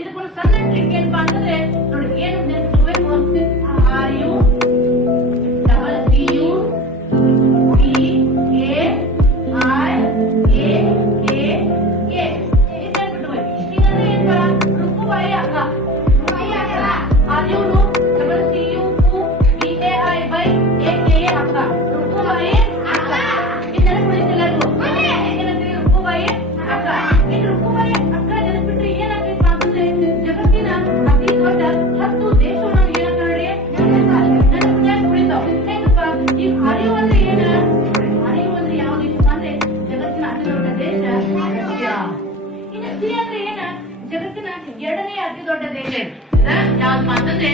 ಇದಕ್ಕೊಂದು ಸಣ್ಣ ಟ್ರಿಕ್ ಏನಪ್ಪಾ ಅಂತಂದ್ರೆ ನೋಡಿ, ಏನು ನೆನಪಿಟ್ಕೋಬೇಕು, R U double C U P A I A K A ನೆನಪಿಟ್ಕೋಬೇಕು. ಹೀಗಂದ್ರೆ ಏನಪ್ಪಾ, ರುಕ್ಕುಬಾಯಿ ಅಕ್ಕ, R U double C U P A I by A K A ಅಕ್ಕ, ರುಕ್ಕುಬಾಯಿ ಅಕ್ಕ. ಇದು ನೆನಪಿಡಿಸಿಲ್ಲ ಏನಂತೀವಿ, ರುಕ್ಕುಬಾಯಿ ಅಕ್ಕ. ಇದು ರುಕ್ಕುಬಾಯಿ ಅಕ್ಕ ನೆನಪಿಟ್ರೆ ಏನಾಗ್ತೈತೆ ಅಂತಂದ್ರೆ ಜಗತ್ತಿನ ಅತಿ ದೊಡ್ಡ 10 ದೇಶಗಳು ಏನಂತ ಉಳಿತಾವ. ಹೆಂಗಪ್ಪ, ಈಗ ಹರಿವು ಅಂದ್ರೆ ಏನ, ಹರಿವು ಅಂದ್ರೆ ಯಾವ ದೇಶ ಅಂದ್ರೆ ಜಗತ್ತಿನ ಅತಿ ದೊಡ್ಡ ದೇಶ ರಷ್ಯಾ. ಇನ್ನು ಸಿ ಅಂದ್ರೆ ಏನ, ಜಗತ್ತಿನ 2ನೇ ಅತಿ ದೊಡ್ಡ ದೇಶ ಯಾವ್ದು ಅಂತಂದ್ರೆ